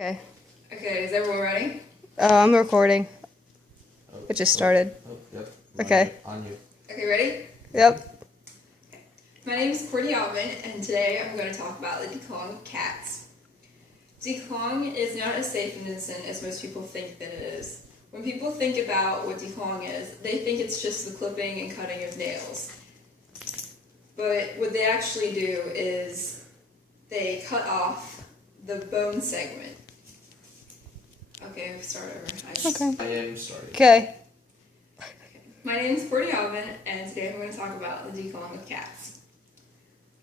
Okay. Okay, is everyone ready? I'm recording. Oh, It just started. Yep. Okay. On you. Okay, ready? Yep. My name is Courtney Alvin, and today I'm going to talk about the declawing of cats. Declawing is not as safe and innocent as most people think that it is. When people think about what declawing is, they think it's just the clipping and cutting of nails. But what they actually do is they cut off the bone segment. Okay, start over. Okay. I am starting. Okay. My name is Courtney Alvin, and today I'm going to talk about the declawing of cats.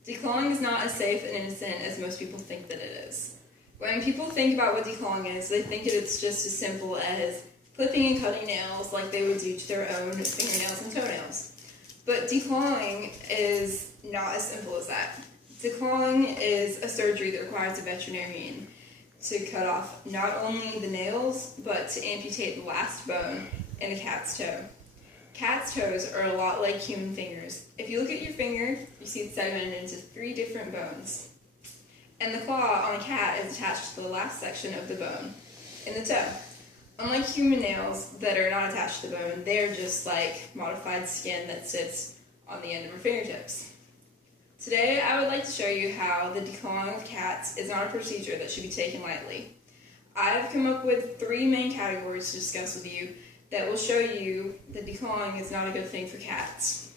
Declawing is not as safe and innocent as most people think that it is. When people think about what declawing is, they think it's just as simple as clipping and cutting nails like they would do to their own fingernails and toenails. But declawing is not as simple as that. Declawing is a surgery that requires a veterinarian to cut off not only the nails, but to amputate the last bone in a cat's toe. Cat's toes are a lot like human fingers. If you look at your finger, you see it's segmented into 3 different bones. And the claw on a cat is attached to the last section of the bone in the toe. Unlike human nails that are not attached to the bone, they are just like modified skin that sits on the end of our fingertips. Today, I would like to show you how the declawing of cats is not a procedure that should be taken lightly. I've come up with 3 main categories to discuss with you that will show you that declawing is not a good thing for cats.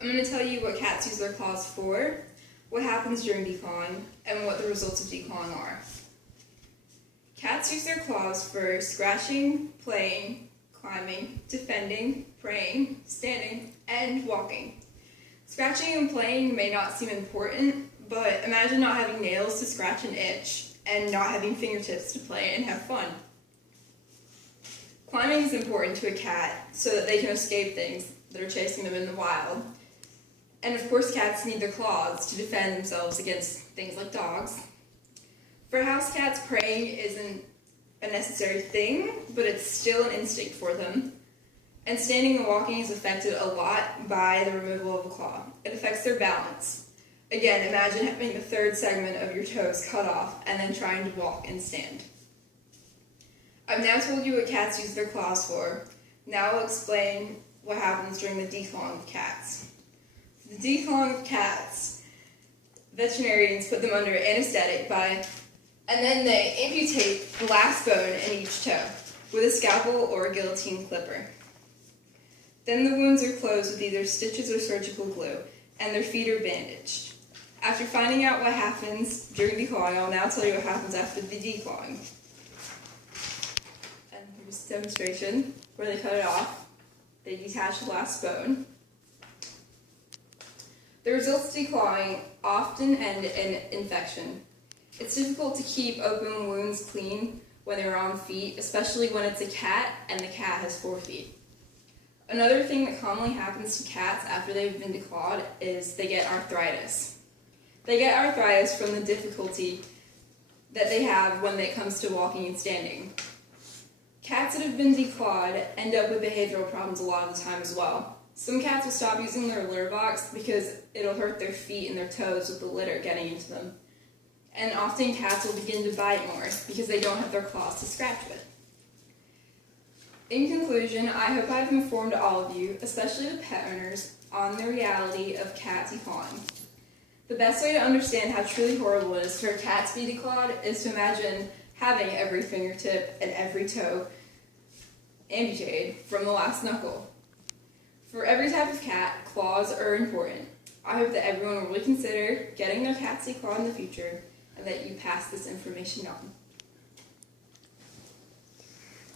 I'm going to tell you what cats use their claws for, what happens during declawing, and what the results of declawing are. Cats use their claws for scratching, playing, climbing, defending, preying, standing, and walking. Scratching and playing may not seem important, but imagine not having nails to scratch and itch, and not having fingertips to play and have fun. Climbing is important to a cat so that they can escape things that are chasing them in the wild. And of course, cats need their claws to defend themselves against things like dogs. For house cats, preying isn't a necessary thing, but it's still an instinct for them. And standing and walking is affected a lot by the removal of a claw. It affects their balance. Again, imagine having the 3rd segment of your toes cut off and then trying to walk and stand. I've now told you what cats use their claws for. Now I'll explain what happens during the declawing of cats. The declawing of cats, veterinarians put them under anesthetic and then they amputate the last bone in each toe with a scalpel or a guillotine clipper. Then the wounds are closed with either stitches or surgical glue, and their feet are bandaged. After finding out what happens during declawing, I'll now tell you what happens after the declawing. And here's a demonstration where they cut it off. They detach the last bone. The results of declawing often end in infection. It's difficult to keep open wounds clean when they're on feet, especially when it's a cat and the cat has 4 feet. Another thing that commonly happens to cats after they've been declawed is they get arthritis. They get arthritis from the difficulty that they have when it comes to walking and standing. Cats that have been declawed end up with behavioral problems a lot of the time as well. Some cats will stop using their litter box because it'll hurt their feet and their toes with the litter getting into them. And often cats will begin to bite more because they don't have their claws to scratch with. In conclusion, I hope I've informed all of you, especially the pet owners, on the reality of cat declawing. The best way to understand how truly horrible it is for a cat to be declawed is to imagine having every fingertip and every toe amputated from the last knuckle. For every type of cat, claws are important. I hope that everyone will reconsider getting their cats declawed in the future and that you pass this information on.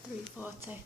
340.